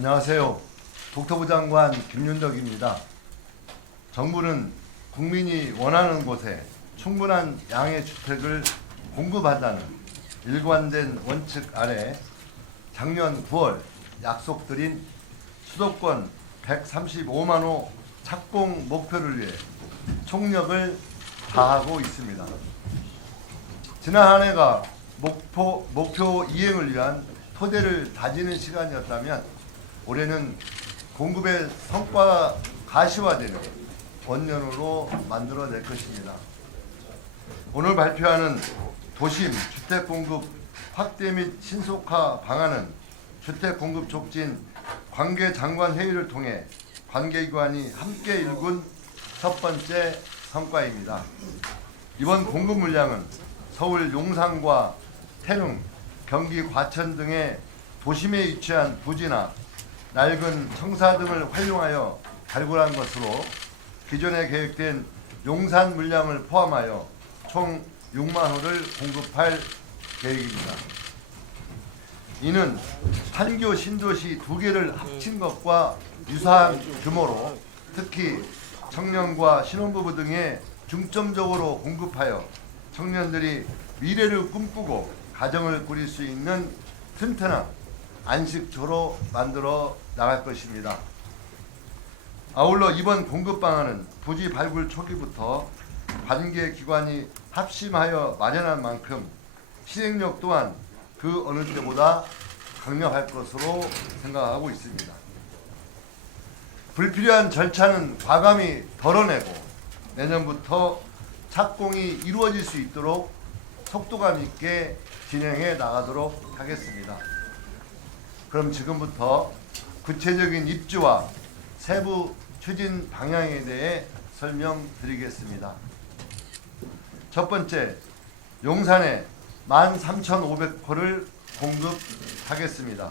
안녕하세요. 국토부 장관 김윤덕입니다. 정부는 국민이 원하는 곳에 충분한 양의 주택을 공급한다는 일관된 원칙 아래 작년 9월 약속드린 수도권 135만 호 착공 목표를 위해 총력을 다하고 있습니다. 지난 한 해가 목표 이행을 위한 토대를 다지는 시간이었다면 올해는 공급의 성과가 가시화되는 원년으로 만들어낼 것입니다. 오늘 발표하는 도심 주택공급 확대 및 신속화 방안은 주택공급 촉진 관계장관회의를 통해 관계기관이 함께 일군 첫 번째 성과입니다. 이번 공급 물량은 서울 용산과 태릉, 경기 과천 등의 도심에 위치한 부지나 낡은 청사 등을 활용하여 발굴한 것으로 기존에 계획된 용산 물량을 포함하여 총 6만 호를 공급할 계획입니다. 이는 판교 신도시 2개를 합친 것과 유사한 규모로 특히 청년과 신혼부부 등에 중점적으로 공급하여 청년들이 미래를 꿈꾸고 가정을 꾸릴 수 있는 튼튼한 안식처로 만들어 나갈 것입니다. 아울러 이번 공급 방안은 부지 발굴 초기부터 관계기관이 합심하여 마련한 만큼 실행력 또한 그 어느 때보다 강력할 것으로 생각하고 있습니다. 불필요한 절차는 과감히 덜어내고 내년부터 착공이 이루어질 수 있도록 속도감 있게 진행해 나가도록 하겠습니다. 그럼 지금부터 구체적인 입지와 세부 추진 방향에 대해 설명드리겠습니다. 첫 번째, 용산에 13,500호를 공급하겠습니다.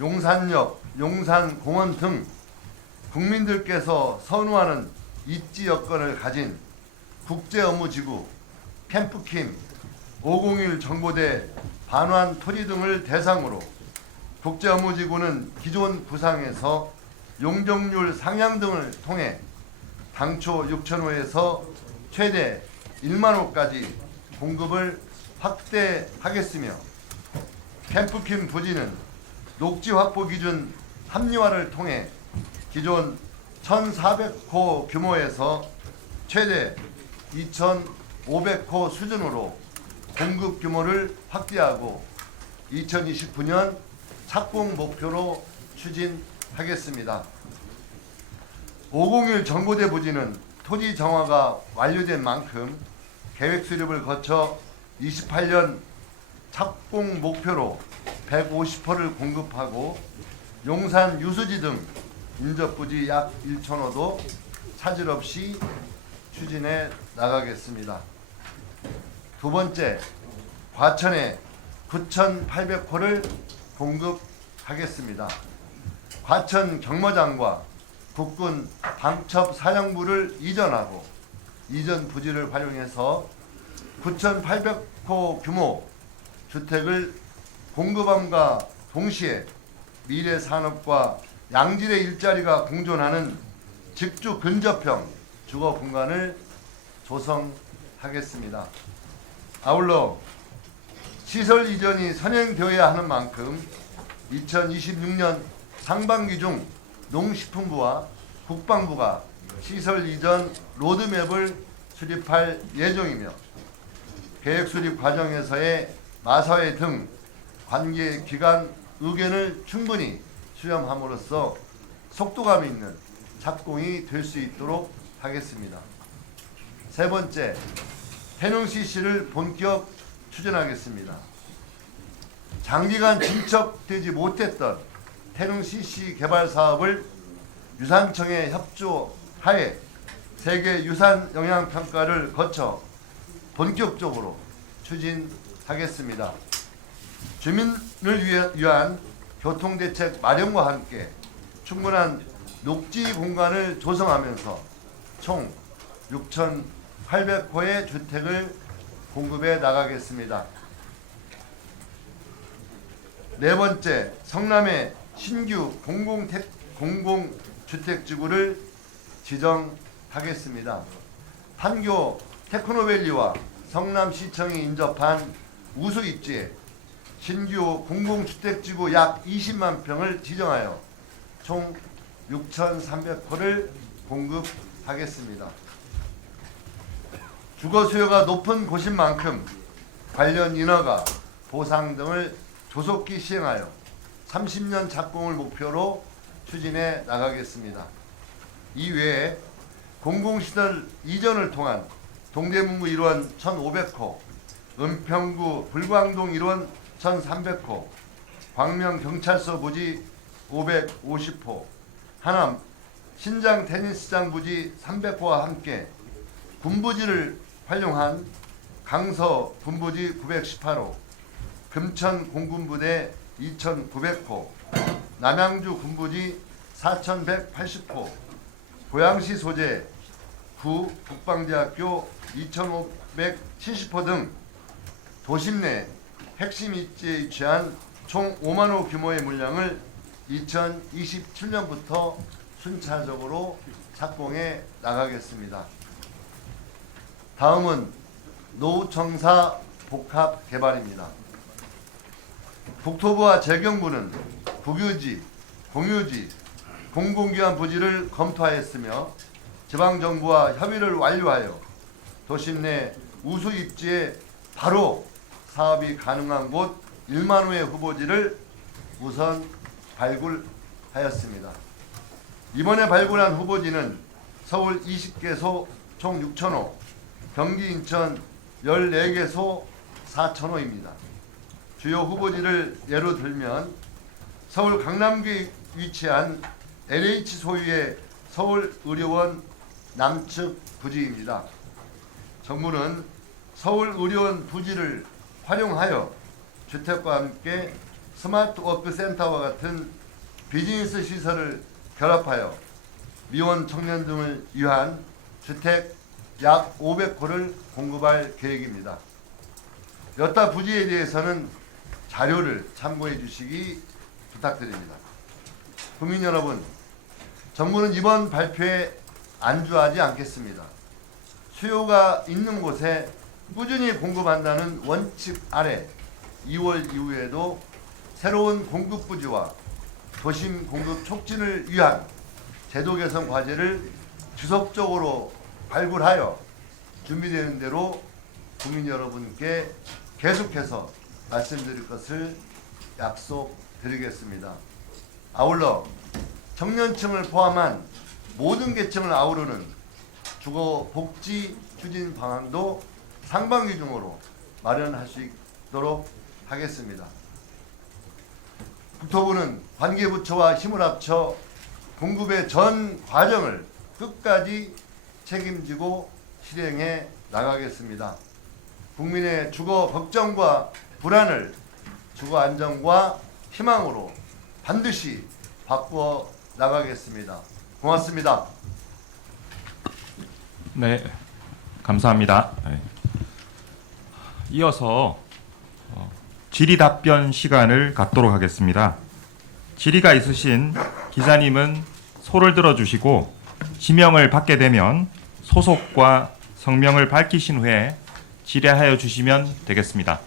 용산역, 용산공원 등 국민들께서 선호하는 입지 여건을 가진 국제업무지구, 캠프킴, 501 정보대, 반환 토지 등을 대상으로 국제업무지구는 기존 구상에서 용적률 상향 등을 통해 당초 6,000호에서 최대 1만 호까지 공급을 확대하겠으며 캠프킴 부지는 녹지 확보 기준 합리화를 통해 기존 1,400호 규모에서 최대 2,500호 수준으로 공급 규모를 확대하고 2029년 착공 목표로 추진하겠습니다. 501 정보대 부지는 토지 정화가 완료된 만큼 계획 수립을 거쳐 28년 착공 목표로 150호를 공급하고 용산 유수지 등 인접부지 약 1,000호도 차질 없이 추진해 나가겠습니다. 두 번째, 과천에 9,800호를 공급하겠습니다. 과천 경마장과 국군 방첩사령부를 이전하고 이전 부지를 활용해서 9,800호 규모 주택을 공급함과 동시에 미래 산업과 양질의 일자리가 공존하는 직주 근접형 주거 공간을 조성하겠습니다. 아울러 시설 이전이 선행되어야 하는 만큼 2026년 상반기 중 농식품부와 국방부가 시설 이전 로드맵을 수립할 예정이며 계획 수립 과정에서의 마사회 등 관계 기관 의견을 충분히 수렴함으로써 속도감 있는 착공이 될 수 있도록 하겠습니다. 세 번째, 태릉 CC를 본격 추진하겠습니다. 장기간 진척되지 못했던 태릉 CC 개발 사업을 유산청의 협조하에 세계 유산 영향 평가를 거쳐 본격적으로 추진하겠습니다. 주민을 위한 교통대책 마련과 함께 충분한 녹지 공간을 조성하면서 총 6,800호의 주택을 공급해 나가겠습니다. 네 번째, 성남에 신규 공공주택지구를 지정하겠습니다. 판교 테크노밸리와 성남시청이 인접한 우수 입지에 신규 공공주택지구 약 20만 평을 지정하여 총 6,300호를 공급하겠습니다. 주거 수요가 높은 곳인 만큼 관련 인허가, 보상 등을 조속히 시행하여 30년 착공을 목표로 추진해 나가겠습니다. 이외에 공공시설 이전을 통한 동대문구 1원 1,500호, 은평구 불광동 1원 1,300호, 광명경찰서 부지 550호, 하남 신장 테니스장 부지 300호와 함께 군부지를 활용한 강서 군부지 918호, 금천 공군부대 2,900호, 남양주 군부지 4,180호, 고양시 소재 구 국방대학교 2,570호 등 도심 내 핵심 입지에 위치한 총 5만 호 규모의 물량을 2027년부터 순차적으로 착공해 나가겠습니다. 다음은 노후청사 복합 개발입니다. 국토부와 재경부는 국유지, 공유지, 공공기관 부지를 검토하였으며 지방정부와 협의를 완료하여 도심 내 우수 입지에 바로 사업이 가능한 곳 1만 호의 후보지를 우선 발굴하였습니다. 이번에 발굴한 후보지는 서울 20개소 총 6,000호, 경기 인천 14개소 4,000호입니다. 주요 후보지를 예로 들면 서울 강남구에 위치한 LH 소유의 서울의료원 남측 부지입니다. 정부는 서울의료원 부지를 활용하여 주택과 함께 스마트워크 센터와 같은 비즈니스 시설을 결합하여 미혼 청년 등을 위한 주택 약 500호를 공급할 계획입니다. 여타 부지에 대해서는 자료를 참고해 주시기 부탁드립니다. 국민 여러분, 정부는 이번 발표에 안주하지 않겠습니다. 수요가 있는 곳에 꾸준히 공급한다는 원칙 아래 2월 이후에도 새로운 공급 부지와 도심 공급 촉진을 위한 제도 개선 과제를 지속적으로 발굴하여 준비되는 대로 국민 여러분께 계속해서 말씀드릴 것을 약속드리겠습니다. 아울러 청년층을 포함한 모든 계층을 아우르는 주거 복지 추진 방안도 상반기 중으로 마련할 수 있도록 하겠습니다. 국토부는 관계부처와 힘을 합쳐 공급의 전 과정을 끝까지 책임지고 실행해 나가겠습니다. 국민의 주거 걱정과 불안을 주거 안정과 희망으로 반드시 바꾸어 나가겠습니다. 고맙습니다. 네, 감사합니다. 네. 이어서 질의 답변 시간을 갖도록 하겠습니다. 질의가 있으신 기자님은 소를 들어주시고 지명을 받게 되면 소속과 성명을 밝히신 후에 질의하여 주시면 되겠습니다.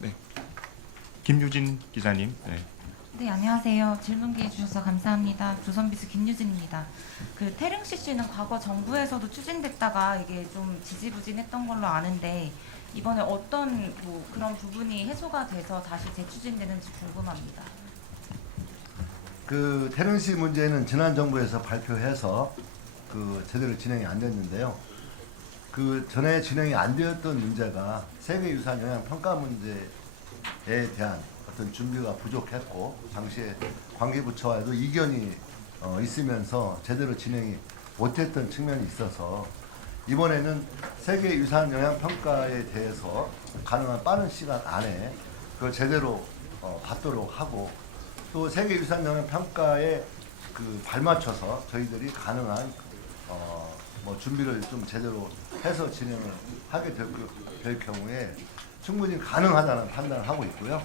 네, 김유진 기자님. 네. 네, 안녕하세요. 질문 기회 주셔서 감사합니다. 조선비스 김유진입니다. 그 태릉 CC는 과거 정부에서도 추진됐다가 이게 좀 지지부진했던 걸로 아는데 이번에 어떤 그런 부분이 해소가 돼서 다시 재추진되는지 궁금합니다. 그 태릉시 문제는 지난 정부에서 발표해서 제대로 진행이 안 됐는데요. 그 전에 진행이 안 되었던 문제가 세계유산 영향 평가 문제에 대한 어떤 준비가 부족했고 당시에 관계부처와도 이견이 있으면서 제대로 진행이 못했던 측면이 있어서 이번에는 세계유산 영향 평가에 대해서 가능한 빠른 시간 안에 그걸 제대로 받도록 하고 또 세계유산 영향 평가의 그 발맞춰서 저희들이 가능한 뭐 준비를 좀 제대로 해서 진행을 하게 될 경우에 충분히 가능하다는 판단을 하고 있고요.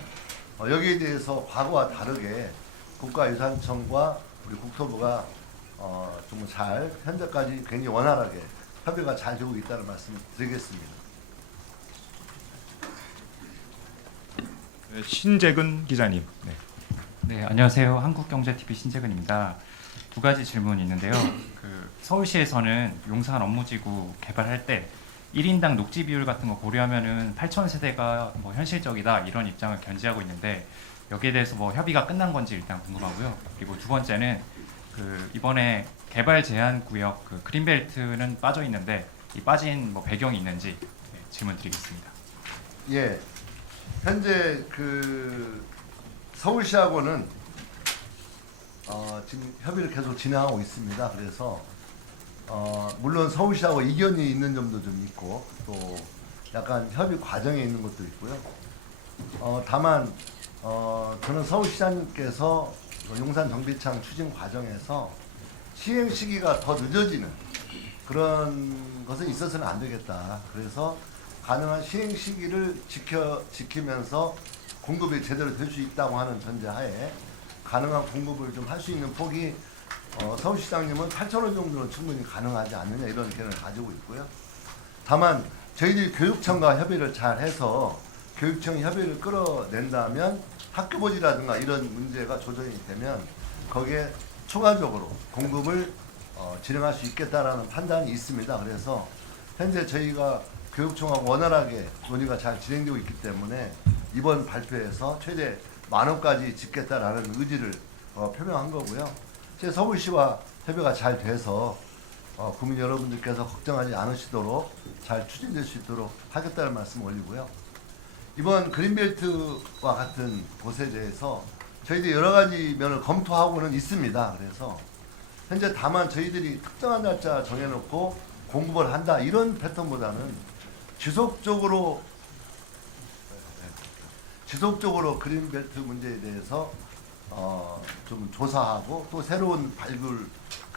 여기에 대해서 과거와 다르게 국가유산청과 우리 국토부가 좀 잘 현재까지 굉장히 원활하게 협의가 잘 되고 있다는 말씀 드리겠습니다. 네, 신재근 기자님. 네. 네, 안녕하세요. 한국경제TV 신재근입니다. 두 가지 질문이 있는데요. 서울시에서는 용산 업무지구 개발할 때 1인당 녹지 비율 같은 거 고려하면은 8,000세대가 뭐 현실적이다 이런 입장을 견지하고 있는데 여기에 대해서 뭐 협의가 끝난 건지 일단 궁금하고요. 그리고 두 번째는 이번에 개발 제한 구역 그린벨트는 빠져 있는데 이 빠진 뭐 배경이 있는지 질문 드리겠습니다. 예, 현재 서울시하고는 지금 협의를 계속 진행하고 있습니다. 그래서 물론 서울시하고 이견이 있는 점도 좀 있고 또 약간 협의 과정에 있는 것도 있고요. 다만 저는 서울시장님께서 용산 정비창 추진 과정에서 시행 시기가 더 늦어지는 그런 것은 있어서는 안 되겠다. 그래서 가능한 시행 시기를 지키면서 공급이 제대로 될 수 있다고 하는 전제하에 가능한 공급을 좀 할 수 있는 폭이 서울시장님은 8,000원 정도는 충분히 가능하지 않느냐 이런 의견을 가지고 있고요. 다만 저희들이 교육청과 협의를 잘 해서 교육청 협의를 끌어낸다면 학교부지라든가 이런 문제가 조정이 되면 거기에 추가적으로 공급을 진행할 수 있겠다라는 판단이 있습니다. 그래서 현재 저희가 교육청하고 원활하게 논의가 잘 진행되고 있기 때문에 이번 발표에서 최대 10,000원까지 짓겠다라는 의지를 표명한 거고요. 제 서울시와 협의가 잘 돼서 국민 여러분들께서 걱정하지 않으시도록 잘 추진될 수 있도록 하겠다는 말씀 올리고요. 이번 그린벨트와 같은 곳에 대해서 저희들이 여러 가지 면을 검토하고는 있습니다. 그래서 현재 다만 저희들이 특정한 날짜 정해놓고 공급을 한다 이런 패턴보다는 지속적으로 그린벨트 문제에 대해서 좀 조사하고 또 새로운 발굴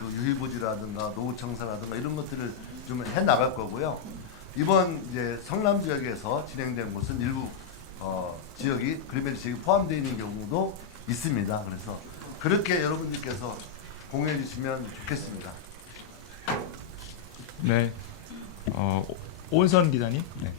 유희부지라든가 노후청사라든가 이런 것들을 좀 해 나갈 거고요. 이번 이제 성남 지역에서 진행된 곳은 일부 지역이 그린벨트 지역이 포함되어 있는 경우도 있습니다. 그래서 그렇게 여러분들께서 공유해 주시면 좋겠습니다. 네. 오은선 기자님. 네.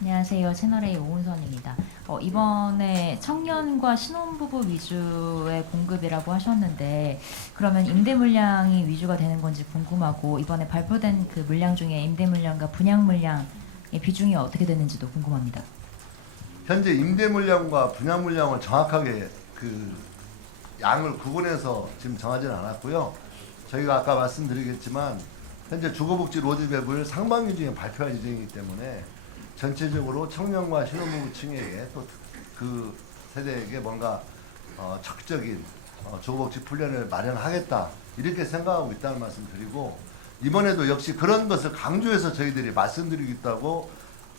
안녕하세요. 채널A 오은선입니다. 이번에 청년과 신혼부부 위주의 공급이라고 하셨는데 그러면 임대 물량이 위주가 되는 건지 궁금하고 이번에 발표된 그 물량 중에 임대 물량과 분양 물량의 비중이 어떻게 되는지도 궁금합니다. 현재 임대 물량과 분양 물량을 정확하게 양을 구분해서 지금 정하지는 않았고요. 저희가 아까 말씀드리겠지만 현재 주거복지 로드맵을 상반기 중에 발표할 예정이기 때문에 전체적으로 청년과 신혼부부층에게 또 그 세대에게 뭔가 적극적인 주거복지 플랜을 마련하겠다 이렇게 생각하고 있다는 말씀 드리고 이번에도 역시 그런 것을 강조해서 저희들이 말씀드리겠다고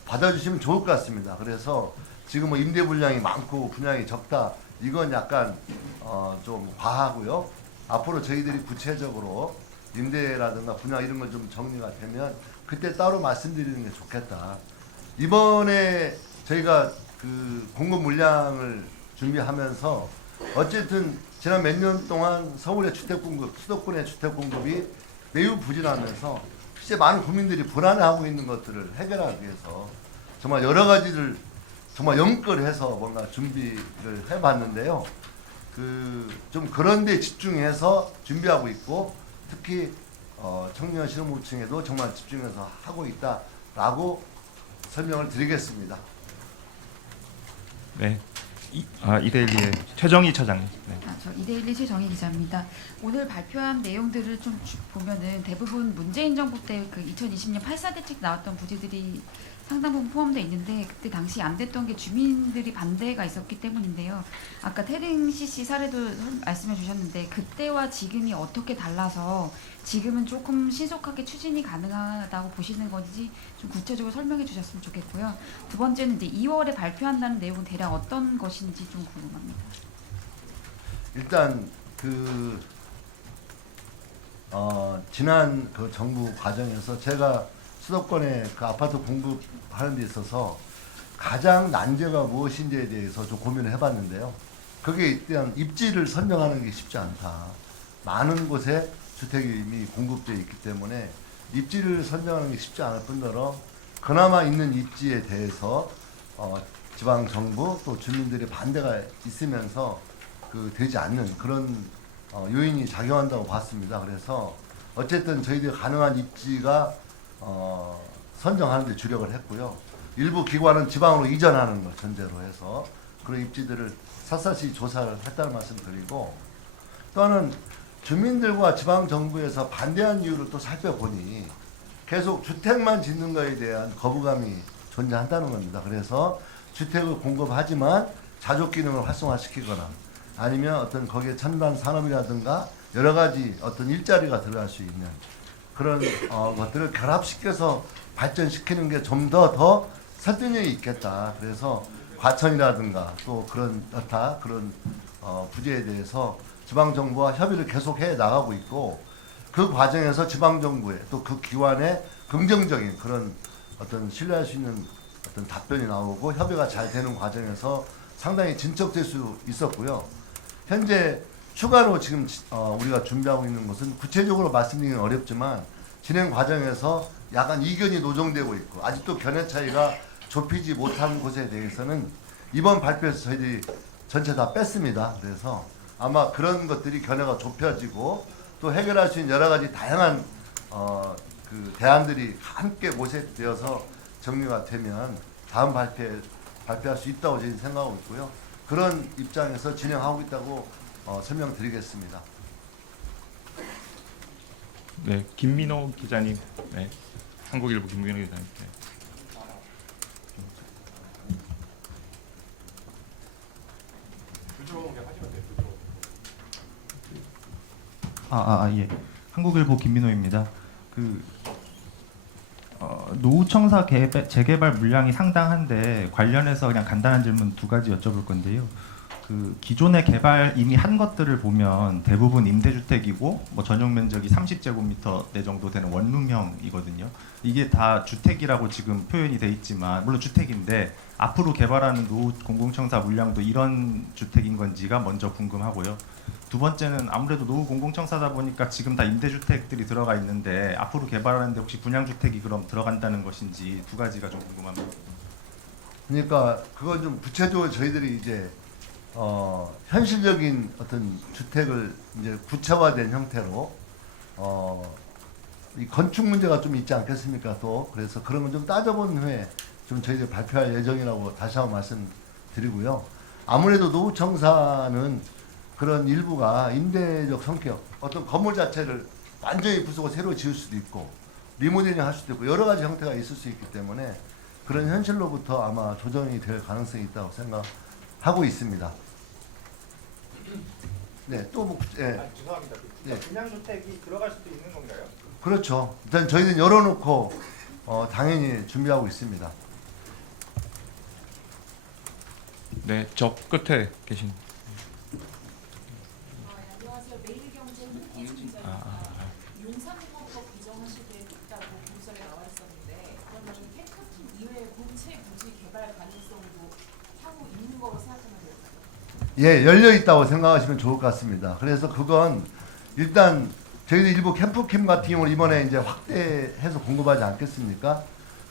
받아주시면 좋을 것 같습니다. 그래서 지금 뭐 임대 물량이 많고 분양이 적다 이건 약간 좀 과하고요. 앞으로 저희들이 구체적으로 임대라든가 분양 이런 걸 좀 정리가 되면 그때 따로 말씀드리는 게 좋겠다. 이번에 저희가 공급 물량을 준비하면서 어쨌든 지난 몇 년 동안 서울의 주택 공급, 수도권의 주택 공급이 매우 부진하면서 실제 많은 국민들이 불안해하고 있는 것들을 해결하기 위해서 정말 여러 가지를 정말 연끌해서 뭔가 준비를 해봤는데요. 좀 그런 데 집중해서 준비하고 있고 특히 청년 신혼부부층에도 정말 집중해서 하고 있다라고 설명을 드리겠습니다. 네. 이데일리의 최정희 차장님. 네. 저 이데일리 최정희 기자입니다. 오늘 발표한 내용들을 좀 보면은 대부분 문재인 정부 때 2020년 8.4 대책 나왔던 부지들이 상당 부분 포함되어 있는데 그때 당시 안 됐던 게 주민들이 반대가 있었기 때문인데요. 아까 태릉 CC 사례도 말씀해 주셨는데 그때와 지금이 어떻게 달라서 지금은 조금 신속하게 추진이 가능하다고 보시는 건지 좀 구체적으로 설명해 주셨으면 좋겠고요. 두 번째는 이제 2월에 발표한다는 내용은 대략 어떤 것인지 좀 궁금합니다. 일단 그 지난 그 정부 과정에서 제가 수도권에 그 아파트 공급하는 데 있어서 가장 난제가 무엇인지에 대해서 좀 고민을 해봤는데요. 그게 일단 입지를 선정하는 게 쉽지 않다. 많은 곳에 주택이 이미 공급되어 있기 때문에 입지를 선정하는 게 쉽지 않을 뿐더러 그나마 있는 입지에 대해서 지방 정부 또 주민들의 반대가 있으면서 그 되지 않는 그런 요인이 작용한다고 봤습니다. 그래서 어쨌든 저희들이 가능한 입지가 선정하는 데 주력을 했고요. 일부 기관은 지방으로 이전하는 걸 전제로 해서 그런 입지들을 샅샅이 조사를 했다는 말씀 드리고, 또는 주민들과 지방정부에서 반대한 이유를 또 살펴보니 계속 주택만 짓는 것에 대한 거부감이 존재한다는 겁니다. 그래서 주택을 공급하지만 자족 기능을 활성화시키거나 아니면 어떤 거기에 첨단 산업이라든가 여러 가지 어떤 일자리가 들어갈 수 있는 그런 것들을 결합시켜서 발전시키는 게 좀 더 설득력이 있겠다. 그래서 과천이라든가 또 그런 여타 그런 부지에 대해서 지방정부와 협의를 계속해 나가고 있고, 그 과정에서 지방정부에 또 그 기관의 긍정적인 그런 어떤 신뢰할 수 있는 어떤 답변이 나오고 협의가 잘 되는 과정에서 상당히 진척될 수 있었고요. 현재 추가로 지금 우리가 준비하고 있는 것은 구체적으로 말씀드리기는 어렵지만 진행 과정에서 약간 이견이 노정되고 있고 아직도 견해 차이가 좁히지 못한 곳에 대해서는 이번 발표에서 저희들이 전체 다 뺐습니다. 그래서 아마 그런 것들이 견해가 좁혀지고 또 해결할 수 있는 여러 가지 다양한 그 대안들이 함께 모색되어서 정리가 되면 다음 발표할 수 있다고 저희는 생각하고 있고요. 그런 입장에서 진행하고 있다고 설명드리겠습니다. 네, 김민호 기자님. 네, 한국일보 김민호 기자님. 네. 예. 한국일보 김민호입니다. 노후청사 재개발 물량이 상당한데 관련해서 그냥 간단한 질문 두 가지 여쭤볼 건데요. 기존에 개발 이미 한 것들을 보면 대부분 임대주택이고 뭐 전용 면적이 30제곱미터 내 정도 되는 원룸형이거든요. 이게 다 주택이라고 지금 표현이 돼 있지만 물론 주택인데 앞으로 개발하는 노후 공공청사 물량도 이런 주택인 건지가 먼저 궁금하고요. 두 번째는 아무래도 노후 공공청사다 보니까 지금 다 임대주택들이 들어가 있는데 앞으로 개발하는데 혹시 분양주택이 그럼 들어간다는 것인지 두 가지가 좀 궁금합니다. 그러니까 그건 좀 구체적으로 저희들이 이제 현실적인 어떤 주택을 이제 구체화된 형태로 이 건축 문제가 좀 있지 않겠습니까? 또 그래서 그런 건 좀 따져본 후에 좀 저희들 발표할 예정이라고 다시 한번 말씀드리고요. 아무래도 노후청사는 그런 일부가 임대적 성격, 어떤 건물 자체를 완전히 부수고 새로 지을 수도 있고 리모델링 할 수도 있고 여러 가지 형태가 있을 수 있기 때문에 그런 현실로부터 아마 조정이 될 가능성이 있다고 생각하고 있습니다. 네, 또 뭐, 예. 죄송합니다. 예. 분양주택이 들어갈 수도 있는 건가요? 그렇죠. 일단 저희는 열어놓고 당연히 준비하고 있습니다. 네, 저 끝에 계신. 안녕하세요. 매일경제 홍기자입니다. 용산공원법 개정안 시대에 있다고 공설에 나와 있었는데 그러면 펜카킨 이외의 본체 부지 개발 가능성도 향후 있는 거로 생각하면 될까요? 예, 열려 있다고 생각하시면 좋을 것 같습니다. 그래서 그건 일단 저희도 일부 캠프킴 같은 경우는 이번에 이제 확대해서 공급하지 않겠습니까?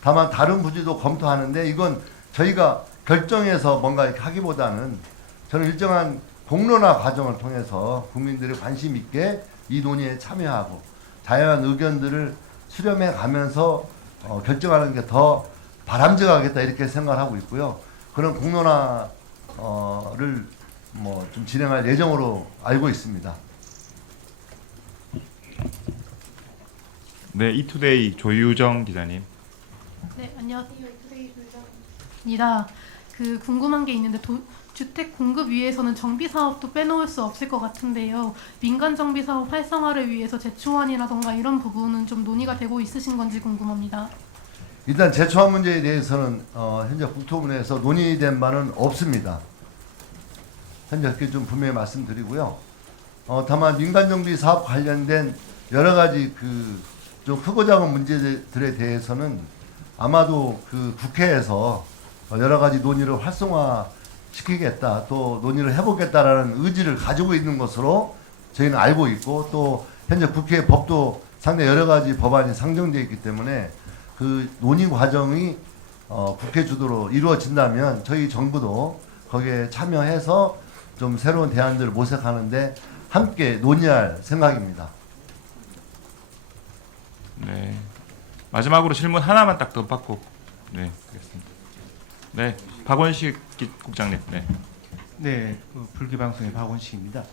다만 다른 부지도 검토하는데 이건 저희가 결정해서 뭔가 이렇게 하기보다는 저는 일정한 공론화 과정을 통해서 국민들이 관심 있게 이 논의에 참여하고 다양한 의견들을 수렴해 가면서 결정하는 게 더 바람직하겠다 이렇게 생각을 하고 있고요. 그런 공론화를 뭐 좀 진행할 예정으로 알고 있습니다. 네, 이투데이 조유정 기자님. 네, 안녕하세요. 입니다. 궁금한 게 있는데 주택 공급 위해서는 정비 사업도 빼놓을 수 없을 것 같은데요. 민간 정비 사업 활성화를 위해서 제초안이라던가 이런 부분은 좀 논의가 되고 있으신 건지 궁금합니다. 일단 제초안 문제에 대해서는 현재 국토부에서 논의된 바는 없습니다. 현재 그렇게 좀 분명히 말씀드리고요. 다만 민간정비 사업 관련된 여러 가지 그 좀 크고 작은 문제들에 대해서는 아마도 그 국회에서 여러 가지 논의를 활성화시키겠다, 또 논의를 해보겠다라는 의지를 가지고 있는 것으로 저희는 알고 있고, 또 현재 국회 법도 상당히 여러 가지 법안이 상정되어 있기 때문에 그 논의 과정이 국회 주도로 이루어진다면 저희 정부도 거기에 참여해서 좀 새로운 대안들을 모색하는데 함께 논의할 생각입니다. 네. 마지막으로 질문 하나만 딱 더 받고 네, 되겠습니다. 네. 박원식 국장님. 네. 네, 불기방송의 박원식입니다.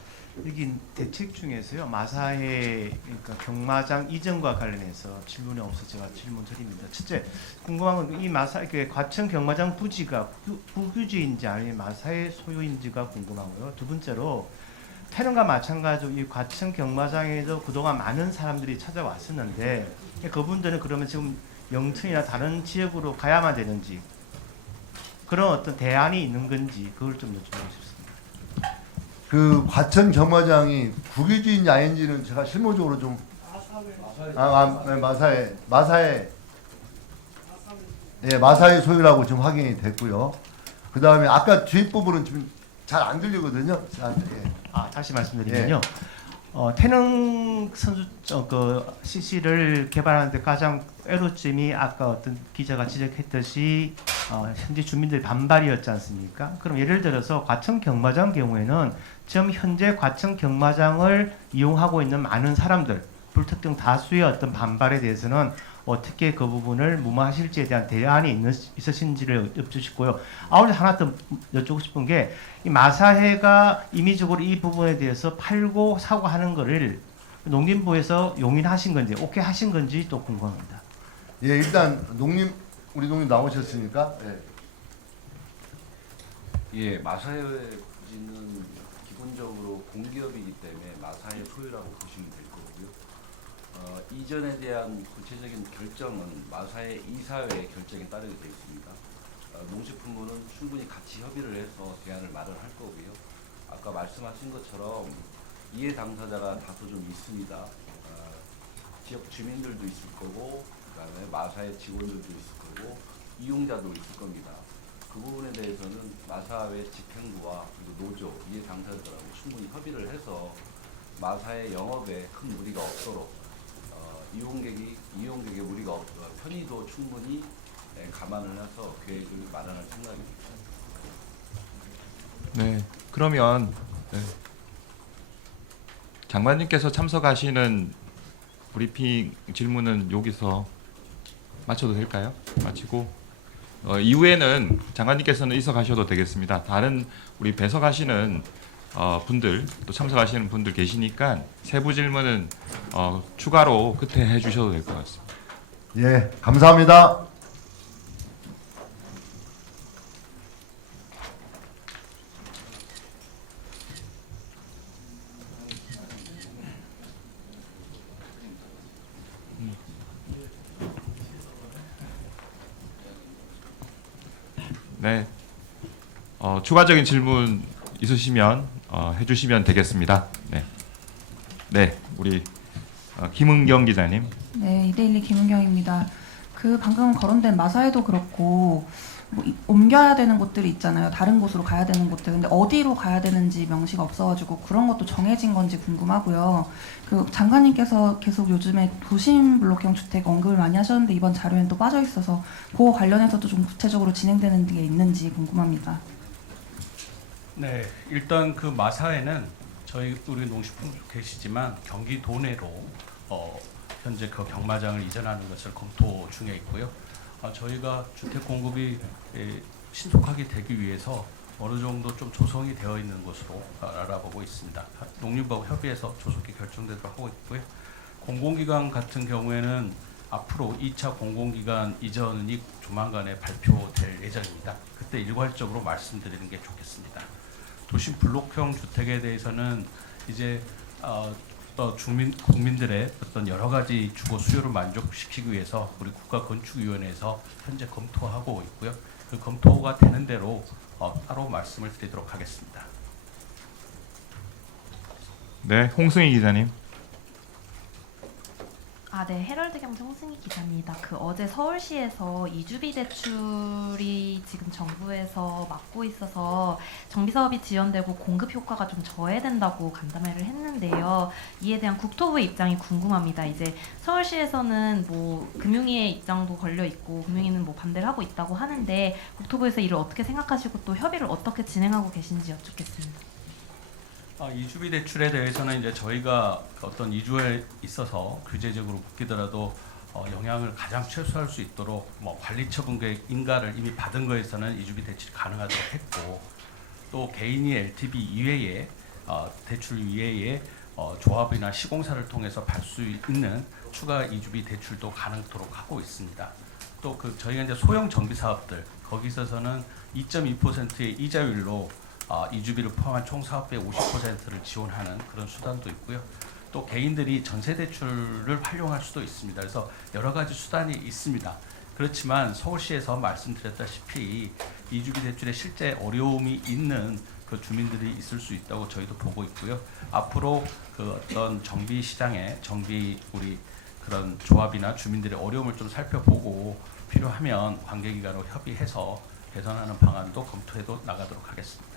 여기 대책 중에서요, 마사회 그러니까 경마장 이전과 관련해서 질문이 없어 제가 질문 드립니다. 첫째, 궁금한 건 이 마사 과천 경마장 부지가 국유지인지 아니면 마사회 소유인지가 궁금하고요. 두 번째로 태릉과 마찬가지로 이 과천 경마장에도 그동안 많은 사람들이 찾아왔었는데 그분들은 그러면 지금 영천이나 다른 지역으로 가야만 되는지 그런 어떤 대안이 있는 건지 그걸 좀 여쭤보고 싶습니다. 그 과천 경마장이 국유지인지 아닌지는 제가 실무적으로 좀 마사회 소유라고 지금 확인이 됐고요. 그 다음에 아까 뒷부분은 지금 잘 안 들리거든요. 다시 말씀드리면요. 태릉 선수 그 CC를 개발하는데 가장 애로점이 아까 어떤 기자가 지적했듯이 현지 주민들의 반발이었지 않습니까? 그럼 예를 들어서 과천 경마장 경우에는 지금 현재 과천 경마장을 이용하고 있는 많은 사람들, 불특정 다수의 어떤 반발에 대해서는 어떻게 그 부분을 무마하실지에 대한 대안이 있으신지를 여쭙고요. 아울러 하나 더 여쭙고 싶은 게 이 마사회가 임의적으로 이 부분에 대해서 팔고 사고 하는 거를 농림부에서 용인하신 건지 오케이 하신 건지 또 궁금합니다. 예, 일단 우리 농림 나오셨으니까. 예, 마사회 부지는 기본적으로 공기업이기 때문에 마사회 소유라고 보시면 될 거고요. 이전에 대한 구체적인 결정은 마사회 이사회 결정에 따르게 되어 있습니다. 농식품부는 충분히 같이 협의를 해서 대안을 마련할 거고요. 아까 말씀하신 것처럼 이해 당사자가 다소 좀 있습니다. 지역 주민들도 있을 거고, 그다음에 마사회 직원들도 있을 거고, 이용자도 있을 겁니다. 그 부분에 대해서는 마사회 집행부와 그리고 노조, 이해 당사자들하고 충분히 협의를 해서 마사회 영업에 큰 무리가 없도록 이용객의 무리가 편의도 충분히 감안을 해서 계획을 마련할 생각입니다. 네. 그러면 장관님께서 참석하시는 브리핑 질문은 여기서 마쳐도 될까요? 마치고 이후에는 장관님께서는 있어 가셔도 되겠습니다. 다른 우리 배석하시는 분들 또 참석하시는 분들 계시니까 세부 질문은 추가로 끝에 해주셔도 될 것 같습니다. 예, 감사합니다. 네. 추가적인 질문 있으시면 해주시면 되겠습니다. 네. 네, 우리 김은경 기자님. 네, 이데일리 김은경입니다. 그 방금 거론된 마사회도 그렇고 뭐 옮겨야 되는 곳들이 있잖아요. 다른 곳으로 가야 되는 곳들. 근데 어디로 가야 되는지 명시가 없어가지고 그런 것도 정해진 건지 궁금하고요. 그 장관님께서 계속 요즘에 도심 블록형 주택 언급을 많이 하셨는데 이번 자료엔 또 빠져 있어서 그거 관련해서도 좀 구체적으로 진행되는 게 있는지 궁금합니다. 네, 일단 그 마사회는 우리 농식품 계시지만 경기도 내로 현재 그 경마장을 이전하는 것을 검토 중에 있고요. 저희가 주택 공급이 신속하게 되기 위해서 어느 정도 좀 조성이 되어 있는 것으로 알아보고 있습니다. 농림부하고 협의해서 조속히 결정되도록 하고 있고요. 공공기관 같은 경우에는 앞으로 2차 공공기관 이전이 조만간에 발표될 예정입니다. 그때 일괄적으로 말씀드리는 게 좋겠습니다. 도시 블록형 주택에 대해서는 이제 국민들의 어떤 여러 가지 주거 수요를 만족시키기 위해서 우리 국가건축위원회에서 현재 검토하고 있고요. 그 검토가 되는 대로 따로 말씀을 드리도록 하겠습니다. 네, 홍승희 기자님. 네, 헤럴드 경제 홍승희 기자입니다. 어제 서울시에서 이주비 대출이 지금 정부에서 막고 있어서 정비 사업이 지연되고 공급 효과가 좀 저해된다고 간담회를 했는데요. 이에 대한 국토부의 입장이 궁금합니다. 이제 서울시에서는 뭐 금융위의 입장도 걸려 있고 금융위는 뭐 반대를 하고 있다고 하는데 국토부에서 이를 어떻게 생각하시고 또 협의를 어떻게 진행하고 계신지 여쭙겠습니다. 이주비 대출에 대해서는 이제 저희가 어떤 이주에 있어서 규제적으로 묶이더라도 영향을 가장 최소화할 수 있도록 뭐 관리처분 계획 인가를 이미 받은 거에서는 이주비 대출이 가능하도록 했고, 또 개인이 LTV 이외에 대출 이외에 조합이나 시공사를 통해서 받을 수 있는 추가 이주비 대출도 가능토록 하고 있습니다. 또 저희가 이제 소형 정비 사업들 거기 있어서는 2.2%의 이자율로 이주비를 포함한 총 사업비의 50%를 지원하는 그런 수단도 있고요. 또 개인들이 전세 대출을 활용할 수도 있습니다. 그래서 여러 가지 수단이 있습니다. 그렇지만 서울시에서 말씀드렸다시피 이주비 대출에 실제 어려움이 있는 그 주민들이 있을 수 있다고 저희도 보고 있고요. 앞으로 어떤 정비 시장에 우리 그런 조합이나 주민들의 어려움을 좀 살펴보고 필요하면 관계기관으로 협의해서 개선하는 방안도 검토해도 나가도록 하겠습니다.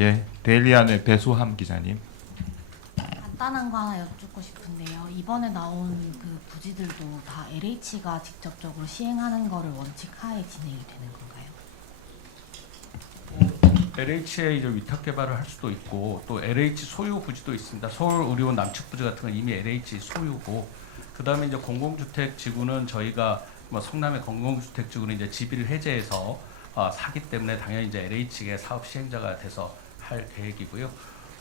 예, 데일리안의 배수함 기자님. 간단한 거 하나 여쭙고 싶은데요. 이번에 나온 그 부지들도 다 LH가 직접적으로 시행하는 거를 원칙 하에 진행이 되는 건가요? LH에 이제 위탁 개발을 할 수도 있고 또 LH 소유 부지도 있습니다. 서울 의료원 남측 부지 같은 건 이미 LH 소유고, 그다음에 이제 공공주택 지구는 저희가 뭐 성남의 공공주택 지구는 이제 지비를 해제해서 사기 때문에 당연히 이제 LH의 사업 시행자가 돼서 할 계획이고요.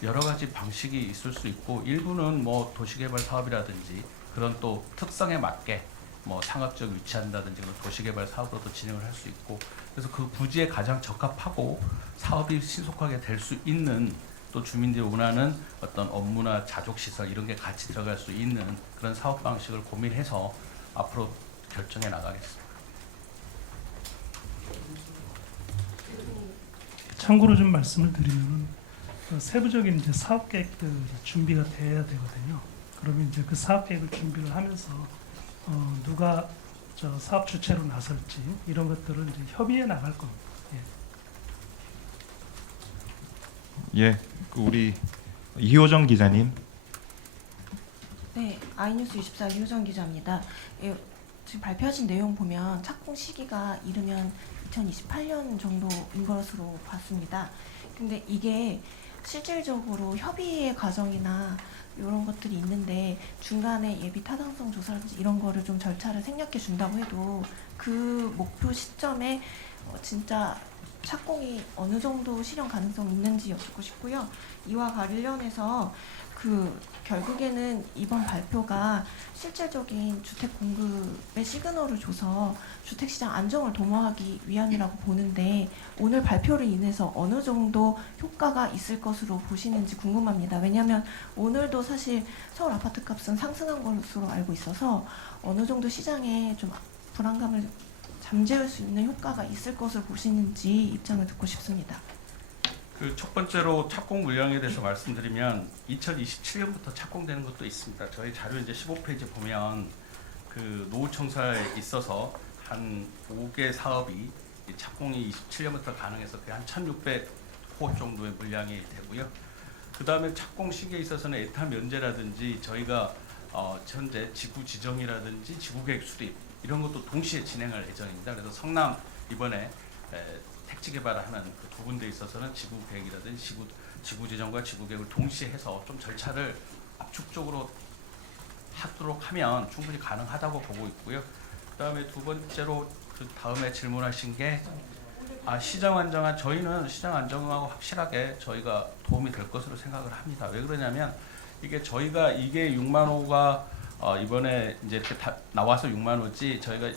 여러 가지 방식이 있을 수 있고, 일부는 뭐 도시개발 사업이라든지 그런 또 특성에 맞게 뭐 상업적 위치한다든지 그런 도시개발 사업으로도 진행을 할 수 있고, 그래서 그 부지에 가장 적합하고 사업이 신속하게 될 수 있는, 또 주민들이 원하는 어떤 업무나 자족시설 이런 게 같이 들어갈 수 있는 그런 사업 방식을 고민해서 앞으로 결정해 나가겠습니다. 참고로 좀 말씀을 드리면 세부적인 이제 사업 계획들 준비가 돼야 되거든요. 그러면 이제 그 사업 계획을 준비를 하면서 누가 사업 주체로 나설지 이런 것들은 이제 협의해 나갈 겁니다. 예, 우리 이효정 기자님. 네, 아이뉴스 24 이효정 기자입니다. 지금 발표하신 내용 보면 착공 시기가 이르면 2028년 정도인 것으로 봤습니다. 근데 이게 실질적으로 협의의 과정이나 이런 것들이 있는데 중간에 예비 타당성 조사라든지 이런 거를 좀 절차를 생략해 준다고 해도 그 목표 시점에 진짜 착공이 어느 정도 실현 가능성이 있는지 여쭙고 싶고요. 이와 관련해서 결국에는 이번 발표가 실질적인 주택 공급의 시그널을 줘서 주택시장 안정을 도모하기 위함이라고 보는데 오늘 발표를 인해서 어느 정도 효과가 있을 것으로 보시는지 궁금합니다. 왜냐하면 오늘도 사실 서울 아파트 값은 상승한 것으로 알고 있어서 어느 정도 시장에 좀 불안감을 잠재울 수 있는 효과가 있을 것을 보시는지 입장을 듣고 싶습니다. 첫 번째로 착공 물량에 대해서 말씀드리면 2027년부터 착공되는 것도 있습니다. 저희 자료 이제 15페이지 보면 노후청사에 있어서 한 5개 사업이 착공이 27년부터 가능해서 한 1,600호 정도의 물량이 되고요. 그 다음에 착공 시기에 있어서는 에탄 면제라든지 저희가 현재 지구 지정이라든지 지구 계획 수립 이런 것도 동시에 진행할 예정입니다. 그래서 성남 이번에 택지 개발을 하는 그 두 군데 있어서는 지구 계획이라든지 지구 지정과 지구 계획을 동시에 해서 좀 절차를 압축적으로 하도록 하면 충분히 가능하다고 보고 있고요. 그다음에 두 번째로 다음에 질문하신 게 시장 안정화, 저희는 시장 안정화하고 확실하게 저희가 도움이 될 것으로 생각을 합니다. 왜 그러냐면 저희가 이게 6만 호가 이번에 이제 이렇게 나와서 6만 호지 저희가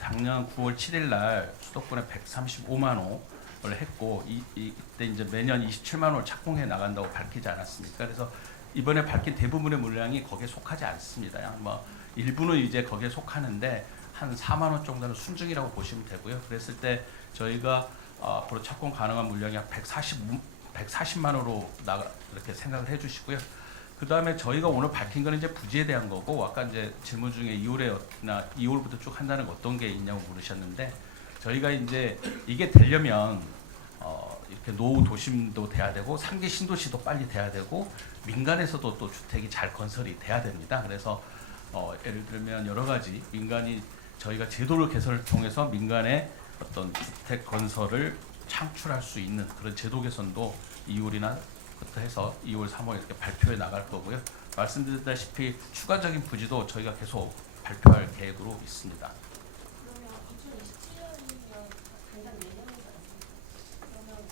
작년 9월 7일 날 수도권에 135만 호를 했고 이때 이제 매년 27만 호를 착공해 나간다고 밝히지 않았습니까? 그래서 이번에 밝힌 대부분의 물량이 거기에 속하지 않습니다. 뭐 일부는 이제 거기에 속하는데 한 4만 원 정도는 순증이라고 보시면 되고요. 그랬을 때 저희가 앞으로 착공 가능한 물량이 약 140만 원으로 이렇게 생각을 해주시고요. 그 다음에 저희가 오늘 밝힌 거는 이제 부지에 대한 거고, 아까 이제 질문 중에 2월부터 쭉 한다는 거 어떤 게 있냐고 물으셨는데, 저희가 이제 이게 되려면 이렇게 노후 도심도 돼야 되고 상계 신도시도 빨리 돼야 되고 민간에서도 또 주택이 잘 건설이 돼야 됩니다. 그래서 예를 들면 여러 가지 민간이 저희가 제도를 개선을 통해서 민간의 어떤 주택 건설을 창출할 수 있는 그런 제도 개선도 2월이나 부터 해서 2월, 3월 이렇게 발표해 나갈 거고요. 말씀드렸다시피 추가적인 부지도 저희가 계속 발표할 계획으로 있습니다. 그러면 2027년이면 당장 내년이지 않습니까? 그러면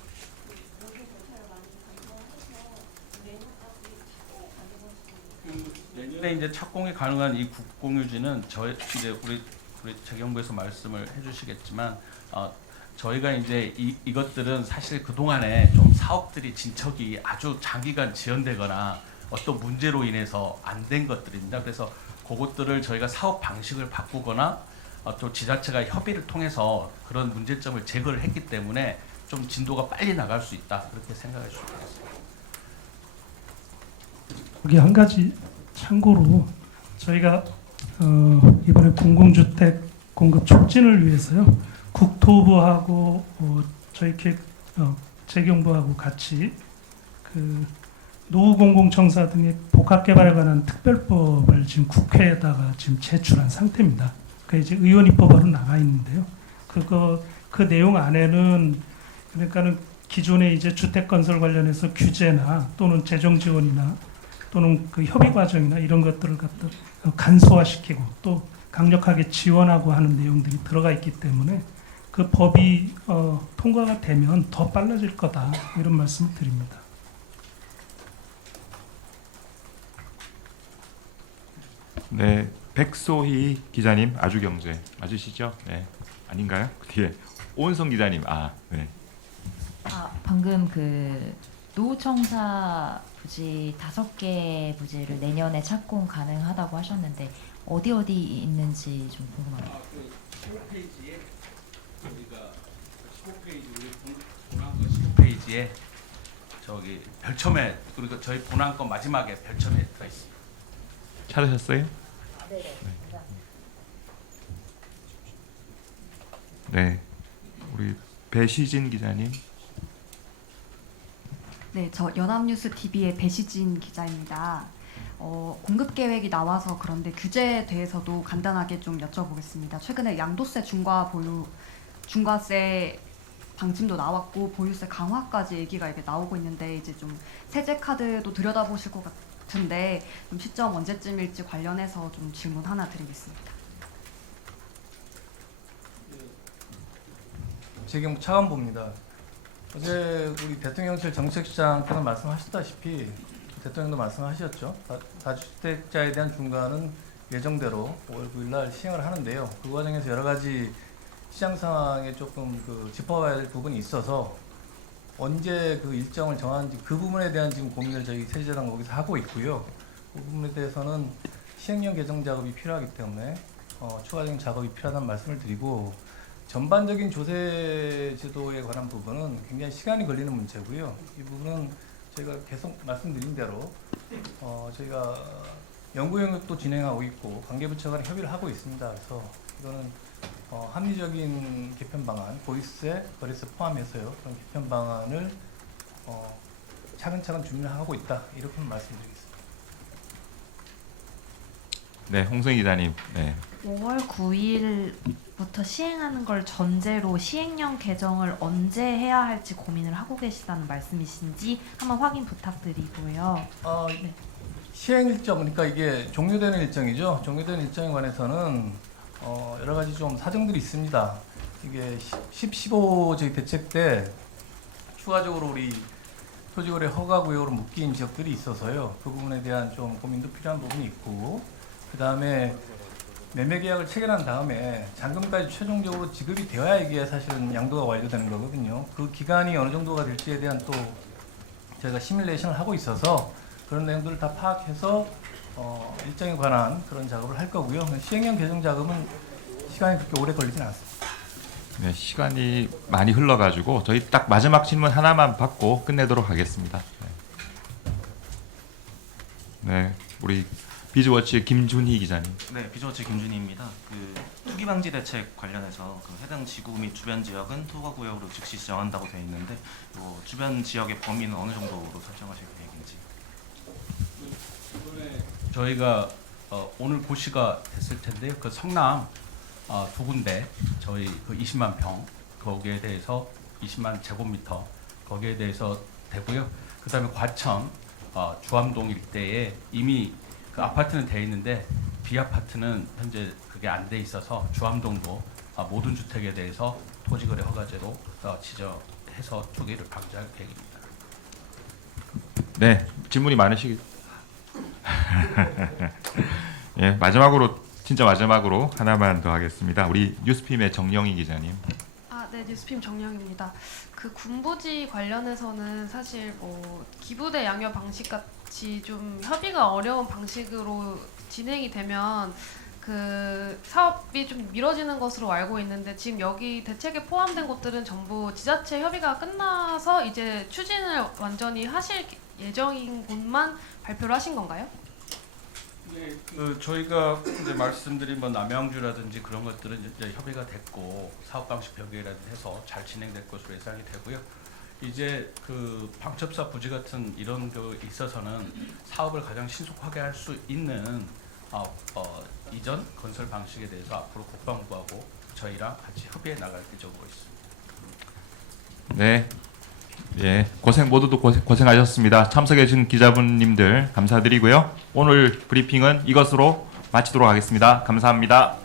그 모든 절차를 많이 감안해서 내년까지 착공이 가능한 수 내년에 이제 착공이 가능한 이 국공유지는 이제 우리 재경부에서 말씀을 해주시겠지만 저희가 이제 이것들은 사실 그 동안에 좀 사업들이 진척이 아주 장기간 지연되거나 어떤 문제로 인해서 안 된 것들입니다. 그래서 그것들을 저희가 사업 방식을 바꾸거나 또 지자체가 협의를 통해서 그런 문제점을 제거를 했기 때문에 좀 진도가 빨리 나갈 수 있다 그렇게 생각해 주시면 되겠습니다. 여기 한 가지 참고로 저희가 이번에 공공주택 공급 촉진을 위해서요 국토부하고 저희 재경부하고 같이 그 노후공공청사 등의 복합개발에 관한 특별법을 지금 국회에다가 지금 제출한 상태입니다. 그 이제 의원 입법으로 나가 있는데요. 그 내용 안에는 그러니까는 기존의 이제 주택 건설 관련해서 규제나 또는 재정 지원이나 또는 그 협의 과정이나 이런 것들을 갖다 간소화시키고 또 강력하게 지원하고 하는 내용들이 들어가 있기 때문에 그 법이 통과가 되면 더 빨라질 거다 이런 말씀을 드립니다. 네, 백소희 기자님 아주경제 맞으시죠? 네, 아닌가요? 뒤에 오은성 기자님 네. 방금 그 노후청사 부지 5개 부지를 내년에 착공 가능하다고 하셨는데 어디 있는지 좀 궁금합니다. 그 15페이지에 우리가 15페이지 우리 본안건 15페이지에 저기 별첨에 그리고 저희 본안건 마지막에 별첨에 들어 있습니다. 찾으셨어요? 네, 우리 배시진 기자님. 네, 저 연합뉴스 TV의 배시진 기자입니다. 공급 계획이 나와서 그런데 규제에 대해서도 간단하게 좀 여쭤보겠습니다. 최근에 양도세 중과세 방침도 나왔고 보유세 강화까지 얘기가 이게 나오고 있는데 이제 좀 세제 카드도 들여다보실 것 같은데 좀 시점 언제쯤일지 관련해서 좀 질문 하나 드리겠습니다. 재경부 차관보입니다. 어제 우리 대통령실 정책실장께서 말씀하셨다시피 대통령도 말씀하셨죠. 다주택자에 대한 중과는 예정대로 5월 9일 날 시행을 하는데요. 그 과정에서 여러 가지 시장 상황에 조금 짚어봐야 될 부분이 있어서 언제 그 일정을 정하는지 그 부분에 대한 지금 고민을 저희 세제당 거기서 하고 있고요. 그 부분에 대해서는 시행령 개정 작업이 필요하기 때문에 추가적인 작업이 필요하다는 말씀을 드리고 전반적인 조세 제도에 관한 부분은 굉장히 시간이 걸리는 문제고요. 이 부분은 저희가 계속 말씀드린 대로 저희가 연구 영역도 진행하고 있고 관계부처 간에 협의를 하고 있습니다. 그래서 이거는 합리적인 개편 방안, 보유세, 거래세 포함해서요. 그런 개편 방안을 차근차근 준비를 하고 있다. 이렇게 말씀드리겠습니다. 네, 홍성희 기자님. 네. 5월 9일부터 시행하는 걸 전제로 시행령 개정을 언제 해야 할지 고민을 하고 계시다는 말씀이신지 한번 확인 부탁드리고요. 네. 시행 일정, 그러니까 이게 종료되는 일정이죠. 종료되는 일정에 관해서는 여러 가지 좀 사정들이 있습니다. 이게 15 저희 대책 때 추가적으로 우리 토지거래 허가 구역으로 묶인 지역들이 있어서요. 그 부분에 대한 좀 고민도 필요한 부분이 있고, 그 다음에 매매 계약을 체결한 다음에 잔금까지 최종적으로 지급이 되어야 이게 사실은 양도가 완료되는 거거든요. 그 기간이 어느 정도가 될지에 대한 또 저희가 시뮬레이션을 하고 있어서 그런 내용들을 다 파악해서 일정에 관한 그런 작업을 할 거고요. 시행령 개정 작업은 시간이 그렇게 오래 걸리진 않습니다. 네, 시간이 많이 흘러가지고 저희 딱 마지막 질문 하나만 받고 끝내도록 하겠습니다. 네, 우리 비즈워치 김준희 기자님. 네, 비즈워치 김준희입니다. 그 투기 방지 대책 관련해서 그 해당 지구 및 주변 지역은 투과 구역으로 즉시 지정한다고 되어 있는데, 요 주변 지역의 범위는 어느 정도로 설정하실 계획인지. 저희가 오늘 고시가 됐을 텐데요. 그 성남 두 군데 저희 그 20만 평 거기에 대해서 20만 제곱미터 거기에 대해서 되고요. 그다음에 과천 주암동 일대에 이미 그 아파트는 돼 있는데 비아파트는 현재 그게 안 돼 있어서 주암동도 모든 주택에 대해서 토지거래 허가제로 지정해서 투기를 방지할 계획입니다. 네, 질문이 많으시기. 예, 마지막으로 진짜 마지막으로 하나만 더 하겠습니다. 우리 뉴스핌의 정영희 기자님. 네, 뉴스핌 정영입니다. 그 군부지 관련해서는 사실 뭐 기부대 양육 방식 같이 좀 협의가 어려운 방식으로 진행이 되면 그 사업이 좀 미뤄지는 것으로 알고 있는데, 지금 여기 대책에 포함된 곳들은 전부 지자체 협의가 끝나서 이제 추진을 완전히 하실 예정인 곳만 발표를 하신 건가요? 네, 그 저희가 이제 말씀드린 뭐 남양주라든지 그런 것들은 이제 협의가 됐고 사업 방식 변경이라든지 해서 잘 진행될 것으로 예상이 되고요. 이제 그 방첩사 부지 같은 이런 그 있어서는 사업을 가장 신속하게 할 수 있는 이전 건설 방식에 대해서 앞으로 국방부하고 저희랑 같이 협의해 나갈 예정으로 있습니다. 네. 예, 모두도 고생하셨습니다. 참석해주신 기자분님들 감사드리고요. 오늘 브리핑은 이것으로 마치도록 하겠습니다. 감사합니다.